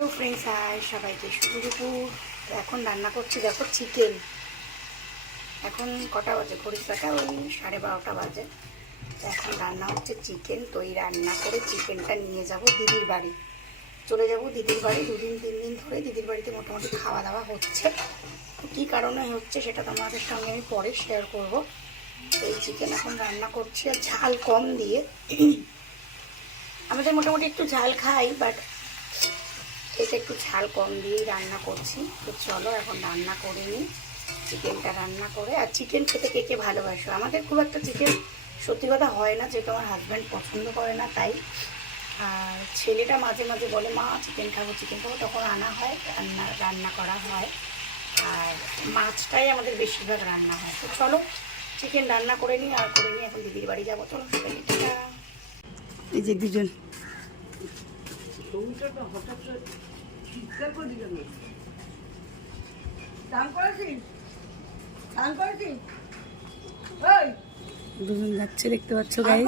তো friends, high সবাইকে শুভ দুপুর। এখন রান্না করছি, দেখো চিকেন। এখন কটা বাজে, ঘড়ির কাটা ওই 12:30 বাজে। এখন রান্না হচ্ছে চিকেন। তো এই রান্না করে চিকেনটা নিয়ে যাব দিদির বাড়ি। চলে যাব দিদির বাড়ি। 2-3 দিন ধরে দিদির বাড়িতে মোটামুটি খাওয়া দাওয়া হচ্ছে। তো কী কারণে হচ্ছে সেটা তোমাদের সঙ্গে আমি পরে শেয়ার করব। এই চিকেন এখন রান্না করছি, আর ঝাল কম দিয়ে। আমাদের মোটামুটি একটু ঝাল খাই, বাট এটা একটু ঝাল কম দিয়েই রান্না করছি। তো চলো এখন রান্না করে নিই। চিকেনটা রান্না করে, আর চিকেন খেতে কে কে ভালোবাসো? আমাদের খুব একটা চিকেন সত্যি কথা হয় না, যেহেতু আমার হাজব্যান্ড পছন্দ করে না তাই। আর ছেলেটা মাঝে মাঝে বলে মা চিকেন খাবো, তখন আনা হয়, রান্না করা হয়। আর মাছটাই আমাদের বেশিরভাগ রান্না হয়। তো চলো চিকেন রান্না করে নিই, আর করে নিই এখন দিদির বাড়ি যাবো। চলো এই যে দুজন দুজন যাচ্ছে, দেখতে পাচ্ছ গাইস।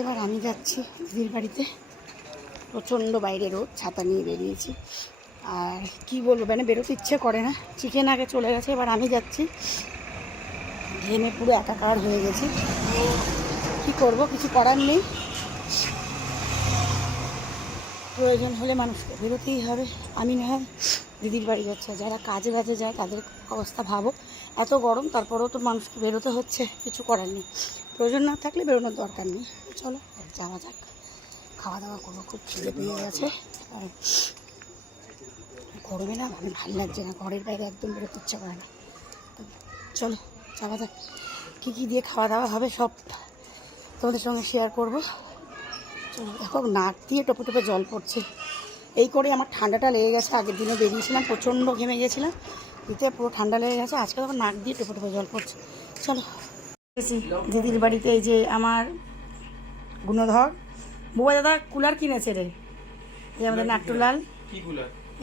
এবার আমি যাচ্ছি দিদির বাড়িতে। প্রচণ্ড বাইরে রোদ, ছাতা নিয়ে বেরিয়েছি। আর কি বলবো, মানে বেরোতে ইচ্ছে করে না। চিকেন আগে চলে গেছে, এবার আমি যাচ্ছি। ঘেমে পুরো একাকার হয়ে গেছে। কি করব, কিছু করার নেই। প্রয়োজন হলে মানুষকে বেরোতেই হবে। আমি না হয় দিদির বাড়ি যাচ্ছে। যারা কাজে কাজে যায় তাদের অবস্থা ভাবো। এত গরম, তারপরেও তো মানুষকে বেরোতে হচ্ছে, কিছু করার নেই। প্রয়োজন না থাকলে বেরোনোর দরকার নেই। চলো যাওয়া যাক, খাওয়া দাওয়া করবো। খুব খিদে পেয়ে গেছে। আর গরমে না মানে ভালো লাগছে না, ঘরের বাইরে একদম বেরোতে ইচ্ছা করে না। তো চলো যাওয়া যাক। কী কী দিয়ে খাওয়া দাওয়া হবে সব তোমাদের সঙ্গে শেয়ার করবো। চলো, দেখো নাক দিয়ে টোপে টোপে জল পড়ছে। এই করে আমার ঠান্ডাটা লেগে গেছে। আগের দিনও বেরিয়েছিলাম, প্রচণ্ড ঘেমে গেছিলাম, দিতে পুরো ঠান্ডা লেগে গেছে। আজকে তখন নাক দিয়ে টোপে টোপে জল পড়ছে। চলো দিদির বাড়িতে। এই যে আমার গুণধর বুবা দাদা কুলার কিনেছে রে। এই আমাদের নাট্টুলাল,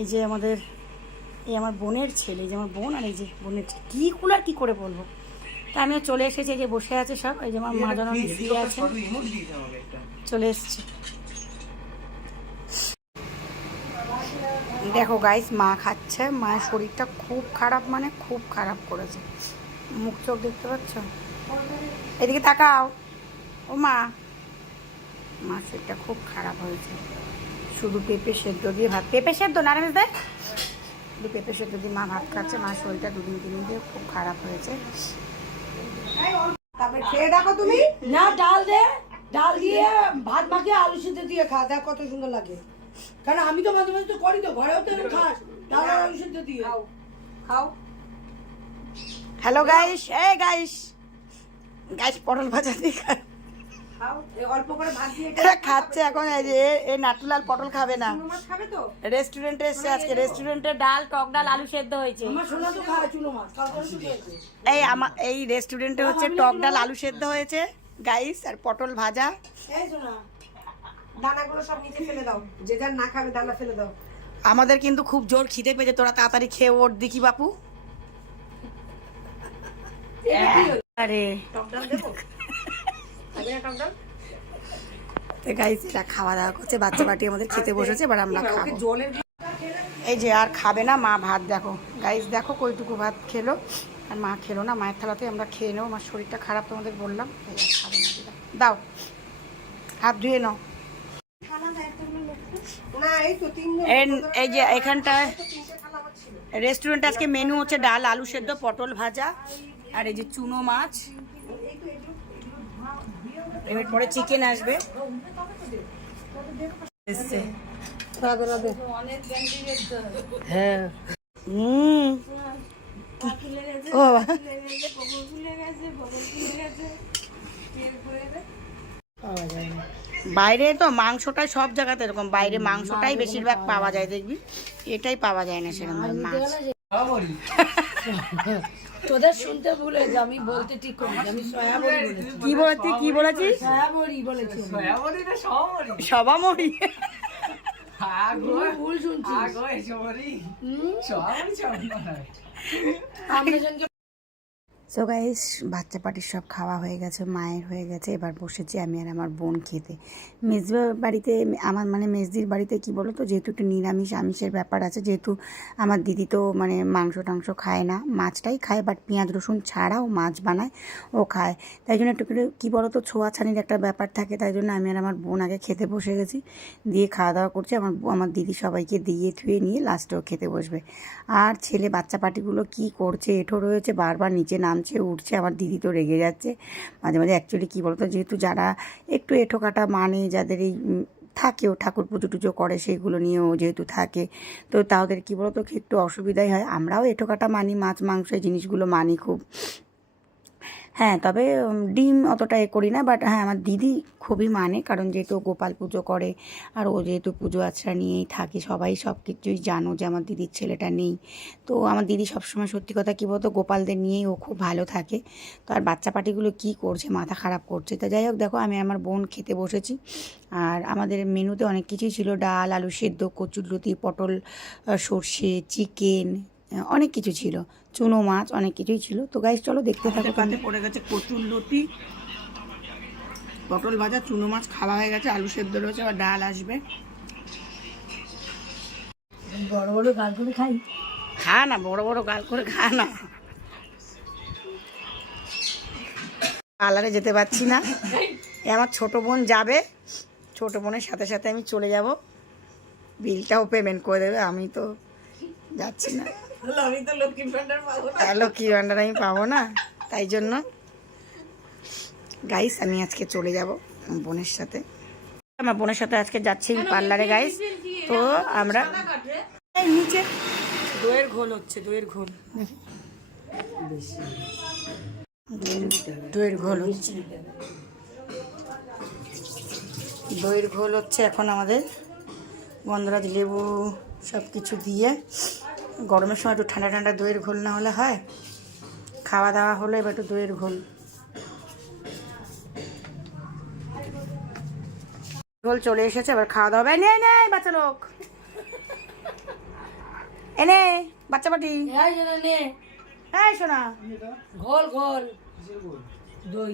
এই যে আমাদের এই আমার বোনের ছেলে, এই যে আমার বোন, আর এই যে বোনের ছেলে। কী কুলার কী করে বলবো। তা আমিও চলে এসেছি, এই যে বসে আছে সব। এই যে আমার মা যেন দিয়ে আছে, চলে এসছে। দেখো গাইস, মা খাচ্ছে। মায়ের শরীরটা খুব খারাপ, মানে খুব খারাপ করেছে। মুখ চোখ দেখতে পাচ্ছ? এদিকে তাকাও। ও মা, মার শরীরটা খুব খারাপ হয়েছে। শুধু পেঁপে সেদ্ধ দিয়ে ভাত, পেঁপে সেদ্ধ না রে দেয়, শুধু পেঁপে সেদ্ধ দিয়ে মা ভাত খাচ্ছে। মার শরীরটা 2-3 দিন দিয়ে খুব খারাপ হয়েছে। তারপরে খেয়ে দেখো তুমি। না, ডাল দে, ডাল দিয়ে ভাত মাখিয়ে আলু সিদ্ধ দিয়ে খা, দেখ কত সুন্দর লাগে। কারণ আমি তো মাঝে মাঝে তো করি, তো ঘরেও তো খাস ডাল আর আলু সিদ্ধ দিয়ে। খাও। হ্যালো গাইস, এই গাইস, গাইস পটল ভাজা দিয়ে খাও, এই অল্প করে ভাত দিয়ে খাচ্ছে এখন। এই যে এই নাটুলাল পটল খাবে না, মাছ খাবে তো। রেস্টুরেন্টে এসছে আজকে। রেস্টুরেন্টে ডাল, টক ডাল, আলু সেদ্ধ হয়েছে। আমার সোনা তো খায় চুনো মাছ, কালকে শুধু হয়েছে। এই রেস্টুরেন্টে হচ্ছে টক ডাল, আলু সেদ্ধ হয়েছে গাইস, আর পটল ভাজা। এই সোনা, দানাগুলো সব নিচে ফেলে দাও, যে যার না খাবে দানা ফেলে দাও। আমাদের কিন্তু খুব জোর খিদে পেয়েছে, তোরা তাড়াতাড়ি খেয়ে ওঠ দেখি বাপু। আরে টক ডাল দেবো, খাবে না টক ডাল? গাইস এরা খাওয়া দাওয়া করছে, বাচ্চা বাটি আমাদের খেতে বসেছে, এবার আমরা খাবো। জলের এই যে আর খাবে না মা ভাত। দেখো গাইস, দেখো কইটুকু ভাত খেলো, আর মা খেলো না। মায়ের থালাতে আমরা খেয়ে নেবো। আমার শরীরটা খারাপ তোমাদের বললাম, এই আর খাবে না। দাও হাত ধুয়ে নাও। না, এই তো এই যে এখানটায় রেস্টুরেন্ট আজকে মেনু হচ্ছে ডাল, আলু সেদ্ধ, পটল ভাজা, আর এই যে চুনো মাছ। এবার পরে চিকেন আসবে। রাধে রাধে। হ্যাঁ, ও বাবা। বাইরে তো মাংসটাই সব জায়গাতে এরকম, বাইরে মাংসটাই বেশিরভাগ পাওয়া যায়, দেখবি এটাই পাওয়া যায় না সেরকম মাছ। তোদের শুনতে ভুলে যে আমি বলতে ঠিক করি, আমি সয়াবড়ি বলেছি। কি বলেছিস? সয়াবড়ি বলেছি। সয়াবড়ি না সয়াবড়ি? সবামড়ি। ভুল শুনছিস। সয়াবড়ি সয়াবড়ি। আমরা জনকে সো গাইস, বাচ্চা পাটির সব খাওয়া হয়ে গেছে, মায়ের হয়ে গেছে, এবার বসেছি আমি আর আমার বোন খেতে। মেজদির বাড়িতে, আমার মানে মেজদির বাড়িতে কী বলো তো, যেহেতু একটু নিরামিষ আমিষের ব্যাপার আছে, যেহেতু আমার দিদি তো মানে মাংস টাংস খায় না, মাছটাই খায়, বাট পেঁয়াজ রসুন ছাড়াও মাছ বানায় ও খায়, তাই জন্য একটু কী বলো তো ছোঁয়াছানির একটা ব্যাপার থাকে, তাই জন্য আমি আর আমার বোন আগে খেতে বসে গেছি, দিয়ে খাওয়া দাওয়া করছি। আমার দিদি সবাইকে দিয়ে থুয়ে নিয়ে লাস্টেও খেতে বসবে। আর ছেলে বাচ্চা পাটিগুলো কি করছে, এঁঠো রয়েছে, বারবার নিচে নামছে উঠছে, আমার দিদি তো রেগে যাচ্ছে মাঝে মাঝে। অ্যাকচুয়ালি কী বলতো, যেহেতু যারা একটু এঁঠো কাটা মানে, যাদের এই থাকেও ঠাকুর পুজো টুজো করে, সেইগুলো নিয়েও যেহেতু থাকে, তো তাদের কী বলতো একটু অসুবিধাই হয়। আমরাও এঁঠো কাটা মানি, মাছ মাংস এই জিনিসগুলো মানি খুব, হ্যাঁ, তবে ডিম অতটা করি না, বাট হ্যাঁ আমার দিদি খুবই মানে, কারণ যেহেতু গোপাল পুজো করে আর ও যেহেতু পুজো আচ্ছা নিয়েই থাকে, সবাই সব কিছুই জানো যে আমার দিদির ছেলেটা নেই, তো আমার দিদি সবসময় সত্যি কথা কী বলতো গোপালদের নিয়েই ও খুব ভালো থাকে। তো আর বাচ্চা পাটিগুলো কী করছে, মাথা খারাপ করছে। তো যাই হোক, দেখো আমি আমার বোন খেতে বসেছি, আর আমাদের মেনুতে অনেক কিছুই ছিল, ডাল, আলু সেদ্ধ, কচুরলতি, পটল, সর্ষে, চিকেন, অনেক কিছু ছিল, চুনো মাছ, অনেক কিছুই ছিল। তো গাইস চলো দেখতে থাকো। পাতে পড়ে গেছে কচুরলতি, পটল ভাজা, চুনো মাছ খাওয়া হয়ে গেছে, আলু সেদ্ধ রয়েছে, আর ডাল আসবে। বড় বড় গাল করে খাই, খা না, বড় বড় গাল করে খা না। পার্লারে যেতে পারছি না, আমার ছোট বোন যাবে, ছোট বোনের সাথে সাথে আমি চলে যাব, বিলটাও পেমেন্ট করে দেবে, আমি তো যাচ্ছি না, আমি তো লক্ষ্মী ভান্ডার পাবো না। লক্ষ্মী ভান্ডার আমি পাবো না, তাই জন্য গাইস আমি আজকে চলে যাব বোনের সাথে। আমার বোনের সাথে আজকে যাচ্ছি পার্লারে গাইস। তো আমরা এই নিচে দইয়ের ঘোল হচ্ছে, দইয়ের ঘোল। দইয়ের ঘোল হচ্ছে, দইয়ের ঘোল হচ্ছে এখন আমাদের, গন্ধরাজ লেবু সব কিছু দিয়ে, গরমের সময় একটু ঠান্ডা ঠান্ডা দইয়ের ঘোল না হলে হয়, খাওয়া দাওয়া হলো, এবার একটু দইয়ের ঘোল ঘোল চলে এসেছে, এবার খাওয়া দাওয়া। এনে এনে বাচ্চা লোক, এনে বাচ্চা পাটি, হ্যাঁ শোনা, ঘোল ঘোল দই।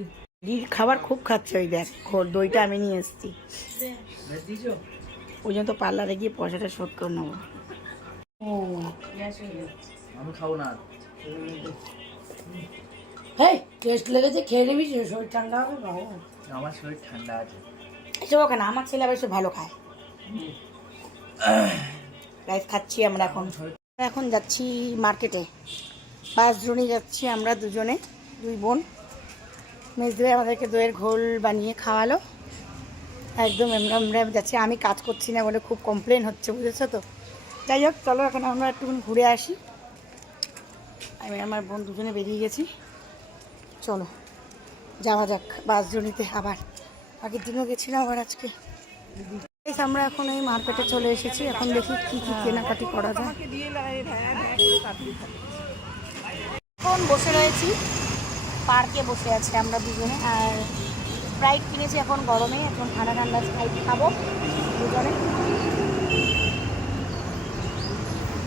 খাবার খুব খাচ্ছে, ওই দেখ ঘোল, দইটা আমি নিয়ে এসেছি, ওই জন্য তো পার্লারে গিয়ে পয়সাটা শোধ করে নেবো। ও আমি খাবো না। হেই, টেস্ট লেগেছে, খেয়ে নিবি, শরীর ঠান্ডা হবে বাবা। আমার শরীর ঠান্ডা আছে। এসব ওখানে আমার ছেলে আবার এসব ভালো খায়। রাইস খাচ্ছি আমরা এখন যাচ্ছি মার্কেটে, 5 জনই যাচ্ছি আমরা, দুই বোন। মেজদিভাই আমাদেরকে দইয়ের ঘোল বানিয়ে খাওয়ালো, একদম আমরা যাচ্ছি। আমি কাজ করছি না বলে খুব কমপ্লেন হচ্ছে, বুঝেছো তো। যাই হোক চলো এখন আমরা একটু ঘুরে আসি, আমি আমার বোন দুজনে বেরিয়ে গেছি, চলো যাওয়া যাক 5 জনিতে। আবার আগের দিনও গেছিলাম, আবার আজকে আমরা এখন এই মার্কেটে চলে এসেছি, এখন দেখি কি কি কেনাকাটি করা যায়। এখন বসে রয়েছি পার্কে, বসে আছি আমরা দুজনে, আর স্প্রাইট কিনেছি এখন গরমে, এখন ঠান্ডা ঠান্ডা স্প্রাইট খাবো দুজনে।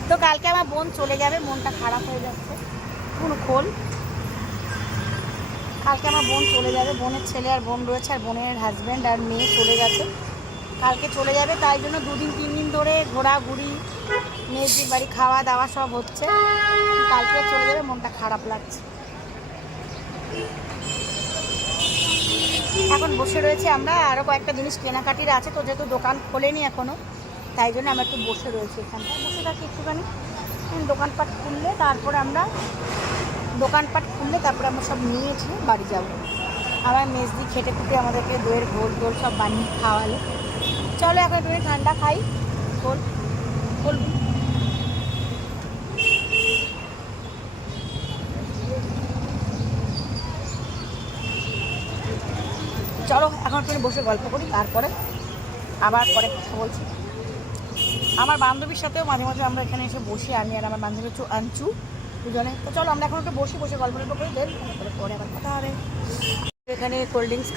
তো কালকে আমার বোন চলে যাবে, মনটা খারাপ হয়ে যাচ্ছে, কোনো খোল, কালকে আমার বোন চলে যাবে, বোনের ছেলে আর বোন রয়েছে, আর বোনের হাজব্যান্ড আর মেয়ে চলে গেছে, কালকে চলে যাবে, তাই জন্য 2 দিন 3 দিন ধরে ঘোরাঘুরি, মেয়েদের বাড়ি খাওয়া দাওয়া সব হচ্ছে, কালকে চলে যাবে, মনটা খারাপ লাগছে। এখন বসে রয়েছে আমরা, আরও কয়েকটা জিনিস কেনাকাটির আছে, তো যেহেতু দোকান খোলেনি এখনও, তাই জন্য আমরা একটু বসে রয়েছি এখানটায়, বসে থাকি একটুখানি, দোকানপাট খুললে তারপরে আমরা সব নিয়েছি বাড়ি যাব। আমার মেজদি খেটে খুঁটে আমাদেরকে দইয়ের ঘোল টোল সব বানিয়ে খাওয়ালো। চলো এখন একটু ঠান্ডা খাই, ঘোল চলো এখন একটু বসে গল্প করি, তারপরে আবার পরে কথা বলছি। আমার বান্ধবীর সাথেও মাঝে মাঝে আমরা এখানে এসে বসি, আমি আর আমার বান্ধবী আনচু দুজনে। তো চলো আমরা এখন একটু বসে গল্প করে দেন, পরে আবার কথা হবে। এখানে কোল্ড ড্রিঙ্কস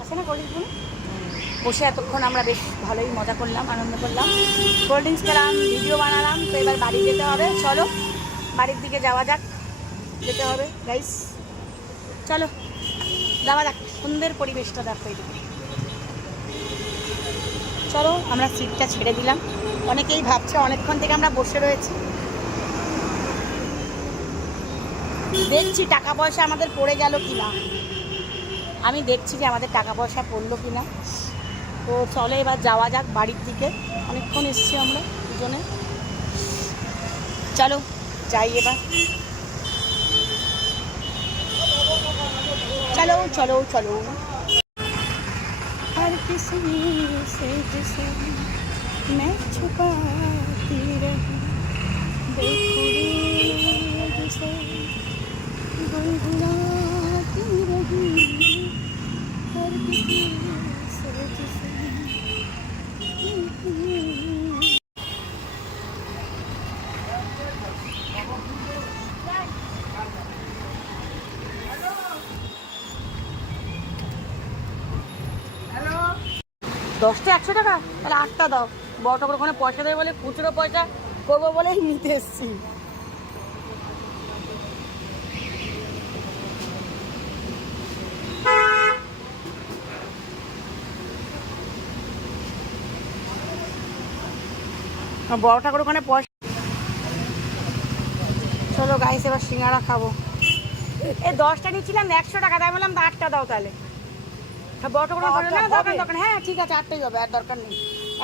আছে না, কোল্ড ড্রিঙ্কস বসে এতক্ষণ আমরা বেশ ভালোই মজা করলাম, আনন্দ করলাম, কোল্ড ড্রিঙ্কস খেলাম, ভিডিও বানালাম। তো এবার বাড়ি যেতে হবে, চলো বাড়ির দিকে যাওয়া যাক, যেতে হবে গাইস। চলো যাওয়া যাক, সুন্দর পরিবেশটা দেখো এদিকে। চলো আমরা সিটটা ছেড়ে দিলাম। অনেকেই ভাবছে অনেকক্ষণ থেকে আমরা বসে রয়েছি, দেখছি টাকা পয়সা আমাদের পড়ে গেল কিনা। আমি দেখছি যে আমাদের টাকা পয়সা পড়লো কিনা। তো চলো এবার যাওয়া যাক বাড়ির দিকে, অনেকক্ষণ এসছি আমরা দুজনে। চলো যাই এবার, চলো চলো চলো। हर किसी से जिसे मैं छुपाती रही, बेखुदी जिसे गुनगुनाती रही, हर किसी से जिसे। দশটা 100 টাকা, তাহলে 8টা দাও। বড়টা করে ওখানে পয়সা দেবে বলে খুচরো পয়সা করবো বলে নিতে এসছি। বড় ঠাকুর ওখানে পয়সা। চলো গাইস এবার সিঙ্গারা খাবো। এই 10টা নিচ্ছিলাম 100 টাকা, তাই বললাম 8টা দাও তাহলে। বড় ঠাকুর না দোকান দোকান, হ্যাঁ ঠিক আছে 8টাই হবে, আর দরকার নেই।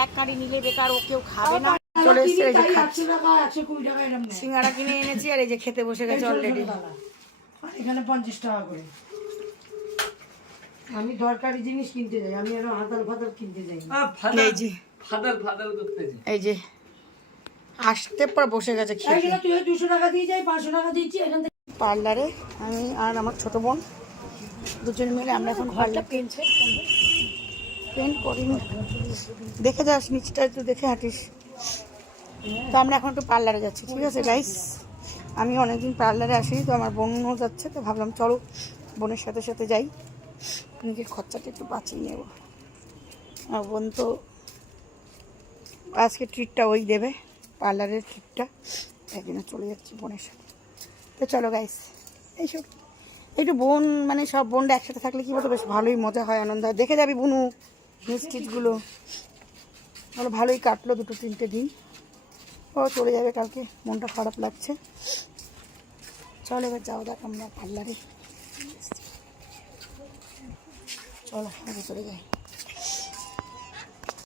এক কাঁড়ি নিলে বেকার, ও কেউ খাবে না। চলে এসছে এই যে খাচ্ছি, 100 টাকা 120 টাকা এরকম নেয়। সিঙ্গারা কিনে এনেছি আর এই যে খেতে বসে গেছে অলরেডি। আর এখানে 50 টাকা করে। আমি দরকারি জিনিস কিনতে যাই, আমি আরো হাতাল ফাতাল কিনতে যাই না। এই যে ফাদাল ফাদাল করতেছি। এই যে আসতে পর বসে গেছে খেতে। এইখানে তুই 200 টাকা দিয়ে যাই, 500 টাকা দিচ্ছি এখান থেকে। পার্লারে আমি আর আমার ছোট বোন দুজন মিলে আমরা এখন পার্লার পেন্ট করিনি, দেখে যাস নিচটা একটু দেখে হাঁটিস। তো আমরা এখন একটু পার্লারে যাচ্ছি, ঠিক আছে গাইস। আমি অনেকদিন পার্লারে আসি, তো আমার বোনও যাচ্ছে, তো ভাবলাম চলো বোনের সাথে সাথে যাই, নিজের খরচাটা একটু বাঁচিয়ে নেব। আর বোন তো আজকে ট্রিটটা ওই দেবে, পার্লারের ট্রিটটা, তাই জন্য চলে যাচ্ছি বোনের সাথে। তো চলো গাইস, এইসব একটু বোন মানে সব বোনরা একসাথে থাকলে কি বলতো বেশ ভালোই মজা হয়, আনন্দ হয়। দেখে যাবি বুনু মিষ্টিগুলো, ভালো ভালোই কাটলো 2-3টে দিন। ও চলে যাবে কালকে, মনটা খারাপ লাগছে। চলো এবার যাও দেখ আমরা পার্লারে, চলো ভিতরে যাই।